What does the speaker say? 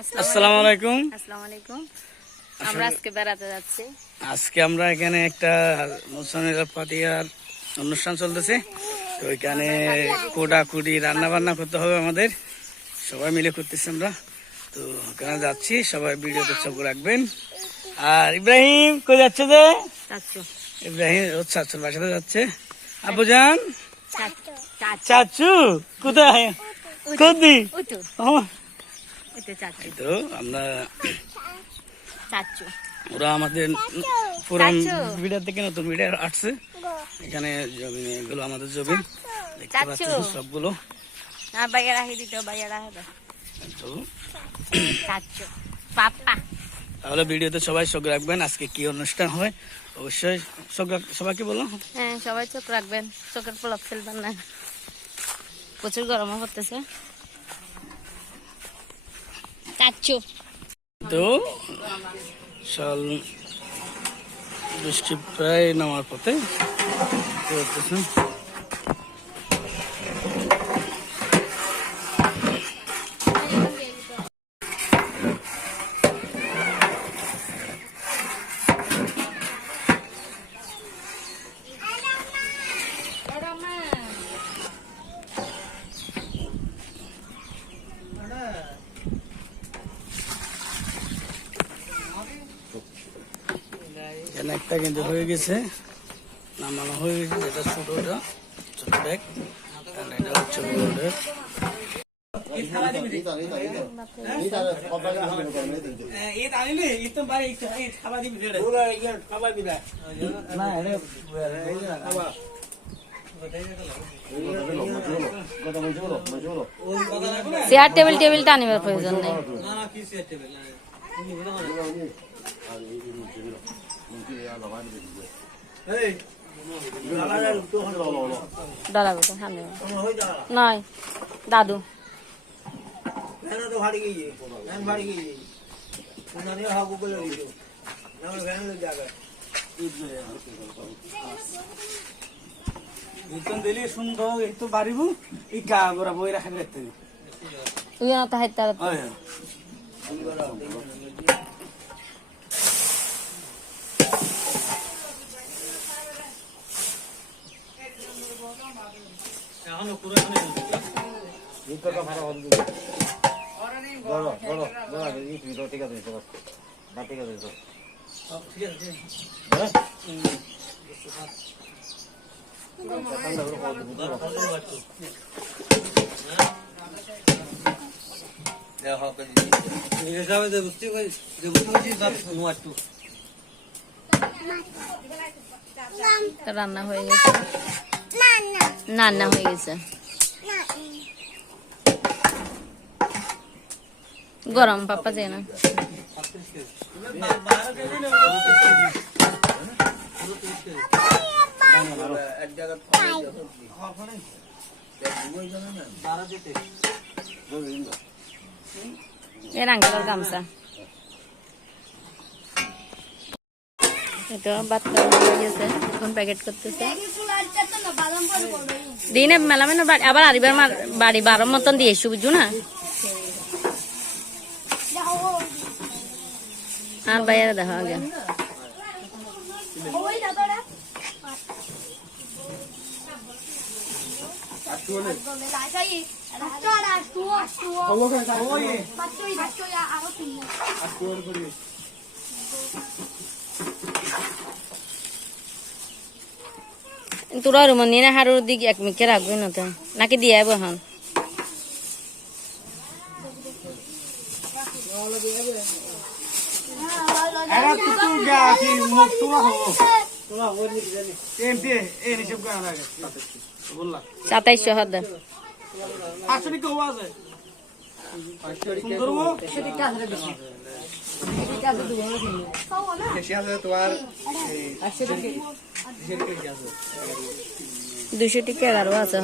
আসসালামু আলাইকুম। আসসালামু আলাইকুম। আমরা আজকে বেড়াতে যাচ্ছি। আজকে আমরা এখানে একটা মুসলিম পাতিয়ার অনুষ্ঠান চলতেছে, তো ওইখানে কোডাকুড়ি রান্না বান্না করতে হবে আমাদের, সবাই মিলে করতেছি আমরা। তো ওখানে যাচ্ছি, সবাই ভিডিওতে চোখ রাখবেন। আর ইব্রাহিম কই যাচ্ছে যে? ইব্রাহিম ওর চাচুর বাসাতে যাচ্ছে। আব্বুজান, চাচু কোথায়? কোদি তো আমরা ওরা আমাদের পুরান ভিডিও থেকে নতুন ভিডিও আসছে। এখানে জমি এগুলো আমাদের জমি, দেখতে পাচ্ছেন সবগুলো। তাহলে ভিডিওতে সবাই চোখ রাখবেন। আজকে কি অনুষ্ঠান হয় অবশ্যই সবাইকে বলো। হ্যাঁ, সবাই চোখ রাখবেন, চোখের পলক ফেলবেন না। প্রচুর গরমও করতেছে। তো শাল বৃষ্টি প্রায় নামার পথে একটা কিন্তু হয়ে গেছে, নামানো হয়ে গেছে। যেটা ছোটটা ছোট ব্যাগ, এটা হচ্ছে বড় ব্যাগ। চেয়ার টেবিল টানিবার প্রয়োজন নেই। নয় দাদু দিলি সুন্দর একটু বাড়িব এই গা গোড়া বই রাখা দেখতে রান্না হয়ে গেছে, রান্না হয়ে গেছে। গরম পাপ্পা যায় না। এর আঙ্কেলের গামছা এটা বাচ্চা হয়ে গেছে, এখন প্যাকেট করতেছে। দিনে মেলামেন আবার আরিবার বাড়ি 12 মতন দিয়ে এসো, বুঝছো না? আর বাইরে দেখা আগে তোরা রুমনি না হারুর দিক এক মিকে রাখবি না তো নাকি দিয়ে আইব এখন? সাতাইশ হাত তোমার 200 টিকা 11 আছে।